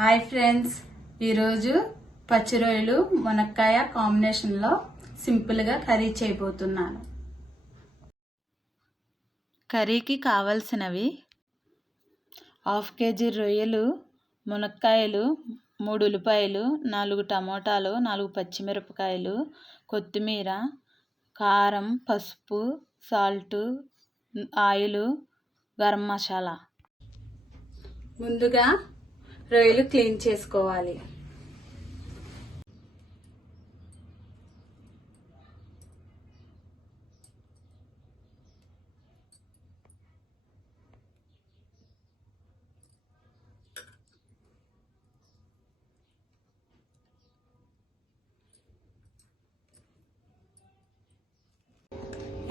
Hi friends, ఈరోజు పచ్చి రొయ్యలు మునక్కాయ కాంబినేషన్లో సింపుల్గా కర్రీ చేయబోతున్నాను. కర్రీకి కావలసినవి: 1/2 కేజీ రొయ్యలు, మునక్కాయలు, 3 ఉల్లిపాయలు, 4 టమోటాలు, 4 పచ్చిమిరపకాయలు, కొత్తిమీర, కారం, పసుపు, సాల్ట్, ఆయిల్, గరం మసాలా. ముందుగా రొయ్యలు క్లీన్ చేసుకోవాలి.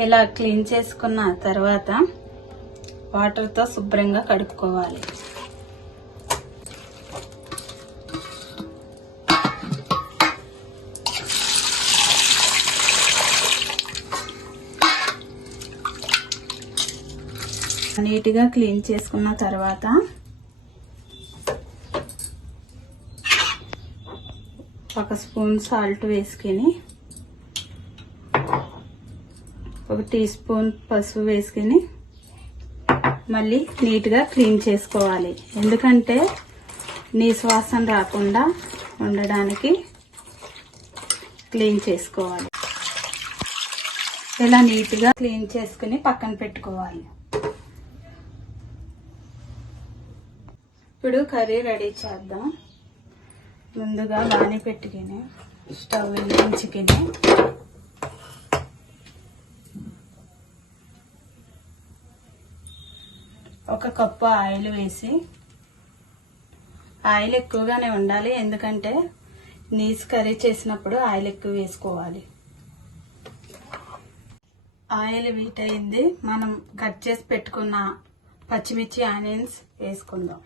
ఇలా క్లీన్ చేసుకున్న తర్వాత వాటర్తో శుభ్రంగా కడుక్కోవాలి. నీట్గా క్లీన్ చేసుకున్న తర్వాత ఒక స్పూన్ సాల్ట్ వేసుకొని, 1 టీ స్పూన్ పసుపు వేసుకొని మళ్ళీ నీట్గా క్లీన్ చేసుకోవాలి. ఎందుకంటే నీసు వాసన రాకుండా ఉండడానికి క్లీన్ చేసుకోవాలి. ఇలా నీట్గా క్లీన్ చేసుకుని పక్కన పెట్టుకోవాలి. ఇప్పుడు కర్రీ రెడీ చేద్దాం. ముందుగా బాణీ పెట్టుకుని స్టవ్ వెలిగించుకుని ఒక కప్పు ఆయిల్ వేసి, ఆయిల్ ఎక్కువగానే ఉండాలి ఎందుకంటే నీసు కర్రీ చేసినప్పుడు ఆయిల్ ఎక్కువ వేసుకోవాలి. ఆయిల్ హీట్ అయింది. మనం కట్ చేసి పెట్టుకున్న పచ్చిమిర్చి, ఆనియన్స్ వేసుకుందాం.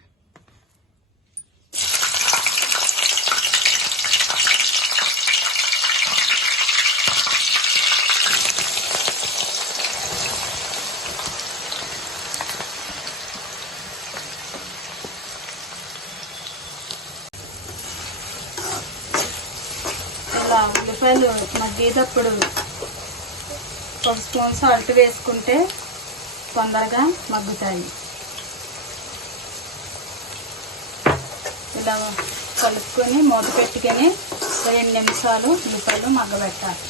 ఇలా ఉల్లిపాయలు మగ్గేటప్పుడు 1 స్పూన్ సాల్ట్ వేసుకుంటే తొందరగా మగ్గుతాయి. ఇలా కలుపుకొని మూత పెట్టుకొని 2 నిమిషాలు ఉల్లిపాయలు మగ్గబెట్టాలి.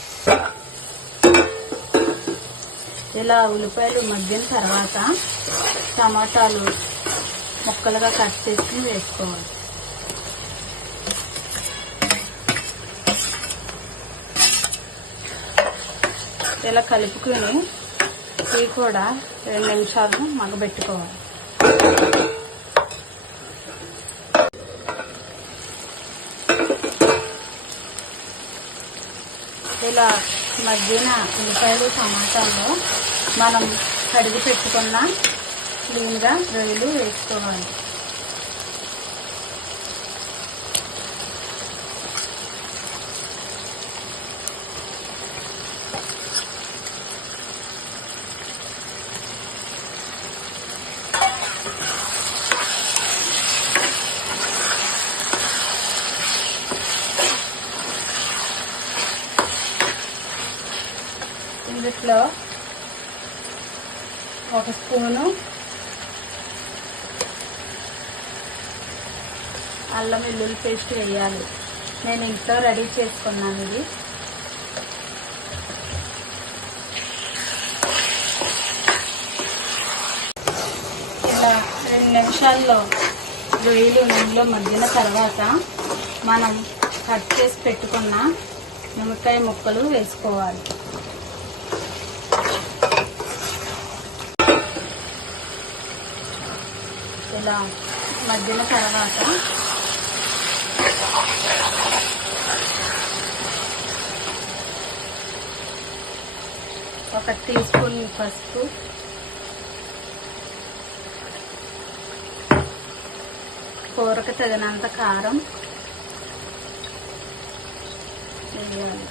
ఇలా ఉల్లిపాయలు మగ్గిన తర్వాత టమాటాలు ముక్కలుగా కట్ చేసి వేసుకోవాలి. ఇలా కలుపుకొని ఇవి కూడా 2 నిమిషాలు మగ్గబెట్టుకోవాలి. ఇలా మగ్గిన ఉల్లిపాయలు, టమాటాల్లో మనం కడిగి పెట్టుకున్న క్లీన్గా రొయ్యలు వేసుకోవాలి. ఇందులో 1 స్పూను అల్లం వెల్లుల్లి పేస్ట్ వేయాలి. నేను ఇంట్లో రెడీ చేసుకున్నాను. ఇది ఇలా 2 నిమిషాల్లో రొయ్యలు నూనెలో మగ్గిన తర్వాత మనం కట్ చేసి పెట్టుకున్న నిమ్మకాయ ముక్కలు వేసుకోవాలి. ఇలా మగ్గిన తర్వాత 1 టీ స్పూన్ పసుపు, కూరకు తగినంత కారం వేయాలి.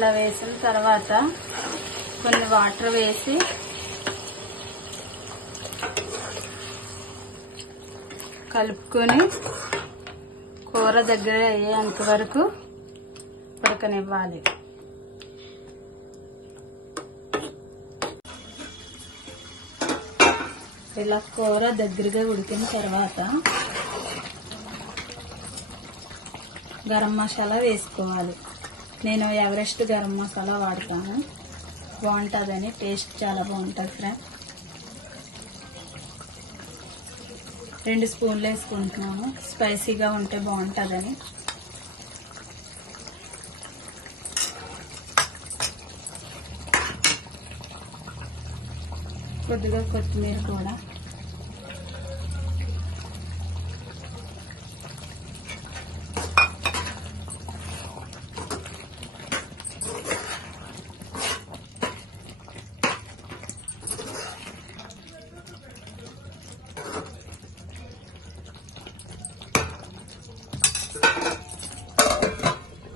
ఇలా వేసిన తర్వాత కొన్ని వాటర్ వేసి కలుపుకొని కూర దగ్గర అయ్యేంత వరకు ఉడకనివ్వాలి. ఇలా కూర దగ్గరగా ఉడికిన తర్వాత గరం మసాలా వేసుకోవాలి. నేను ఎవరెస్ట్ గరం మసాలా వాడతాను, బాగుంటుందని, టేస్ట్ చాలా బాగుంటుంది ఫ్రెండ్స్. 2 స్పూన్లు వేసుకుంటున్నాము, స్పైసీగా ఉంటే బాగుంటుందని. కొద్దిగా కొత్తిమీర కూడా.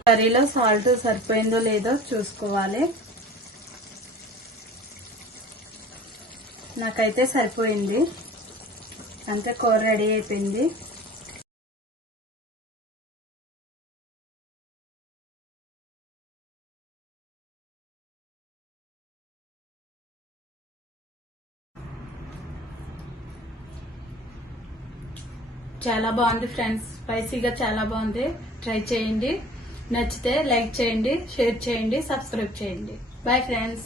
కర్రీలో సాల్ట్ సరిపోయిందో లేదో చూసుకోవాలి. నాకైతే సరిపోయింది. అంతే, కూర రెడీ అయిపోయింది. చాలా బాగుంది ఫ్రెండ్స్, స్పైసీగా చాలా బాగుంది. ట్రై చేయండి, నచ్చితే లైక్ చేయండి, షేర్ చేయండి, సబ్స్క్రైబ్ చేయండి. Bye friends.